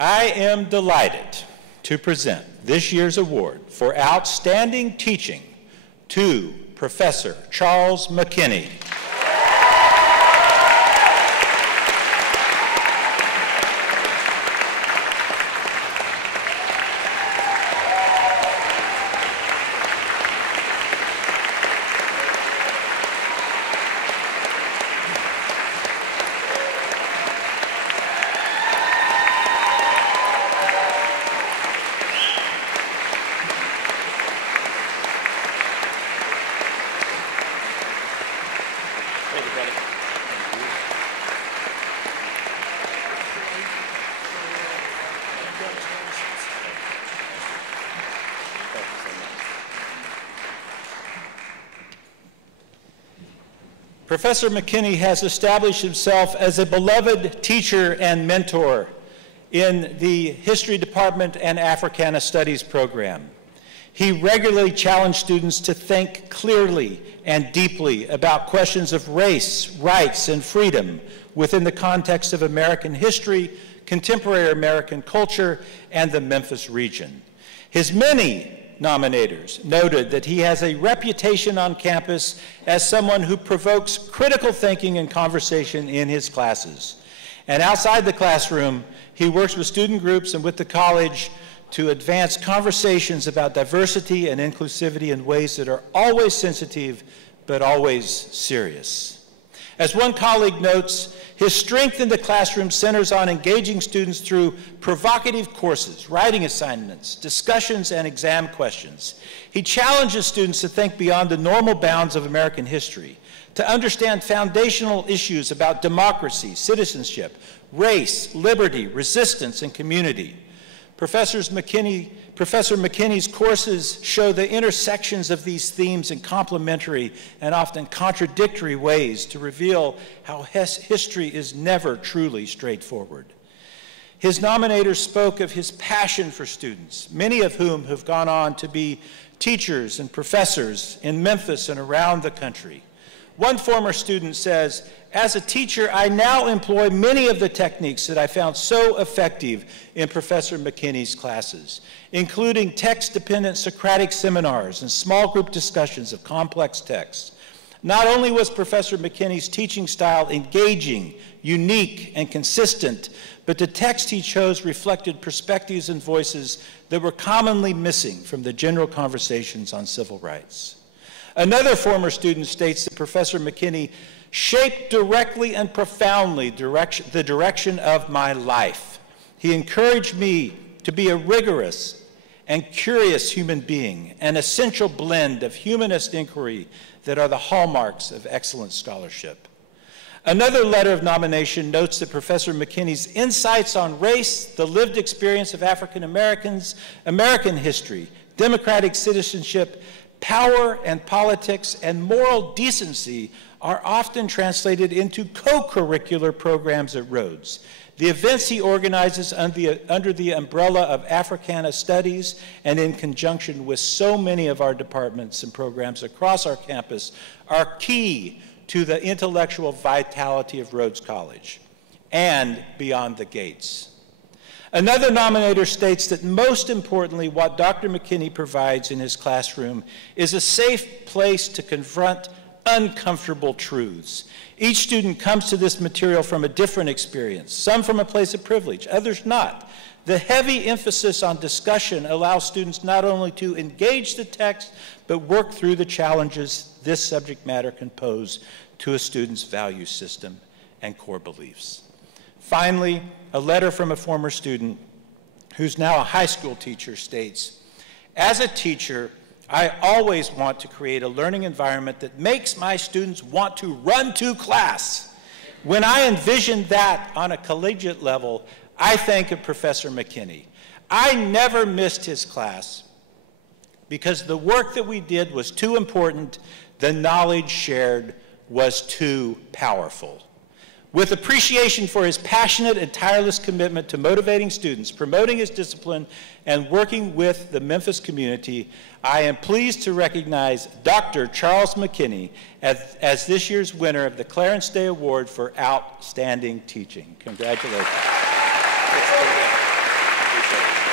I am delighted to present this year's award for outstanding teaching to Professor Charles McKinney. Professor McKinney has established himself as a beloved teacher and mentor in the History Department and Africana Studies program. He regularly challenged students to think clearly and deeply about questions of race, rights, and freedom within the context of American history, contemporary American culture, and the Memphis region. His many nominators noted that he has a reputation on campus as someone who provokes critical thinking and conversation in his classes. And outside the classroom, he works with student groups and with the college to advance conversations about diversity and inclusivity in ways that are always sensitive but always serious. As one colleague notes, his strength in the classroom centers on engaging students through provocative courses, writing assignments, discussions, and exam questions. He challenges students to think beyond the normal bounds of American history, to understand foundational issues about democracy, citizenship, race, liberty, resistance, and community. Professor McKinney's courses show the intersections of these themes in complementary and often contradictory ways to reveal how history is never truly straightforward. His nominators spoke of his passion for students, many of whom have gone on to be teachers and professors in Memphis and around the country. One former student says, "As a teacher, I now employ many of the techniques that I found so effective in Professor McKinney's classes, including text-dependent Socratic seminars and small group discussions of complex texts." Not only was Professor McKinney's teaching style engaging, unique, and consistent, but the text he chose reflected perspectives and voices that were commonly missing from the general conversations on civil rights. Another former student states that Professor McKinney shaped directly and profoundly the direction of my life. He encouraged me to be a rigorous and curious human being, an essential blend of humanist inquiry that are the hallmarks of excellent scholarship. Another letter of nomination notes that Professor McKinney's insights on race, the lived experience of African Americans, American history, democratic citizenship, power and politics, and moral decency are often translated into co-curricular programs at Rhodes. The events he organizes under the umbrella of Africana Studies and in conjunction with so many of our departments and programs across our campus are key to the intellectual vitality of Rhodes College and beyond the gates. Another nominator states that most importantly, what Dr. McKinney provides in his classroom is a safe place to confront uncomfortable truths. Each student comes to this material from a different experience, some from a place of privilege, others not. The heavy emphasis on discussion allows students not only to engage the text, but work through the challenges this subject matter can pose to a student's value system and core beliefs. Finally, a letter from a former student who's now a high school teacher states, "As a teacher, I always want to create a learning environment that makes my students want to run to class. When I envision that on a collegiate level, I think of Professor McKinney. I never missed his class because the work that we did was too important, the knowledge shared was too powerful." With appreciation for his passionate and tireless commitment to motivating students, promoting his discipline, and working with the Memphis community, I am pleased to recognize Dr. Charles McKinney as this year's winner of the Clarence Day Award for Outstanding Teaching. Congratulations. Thank you.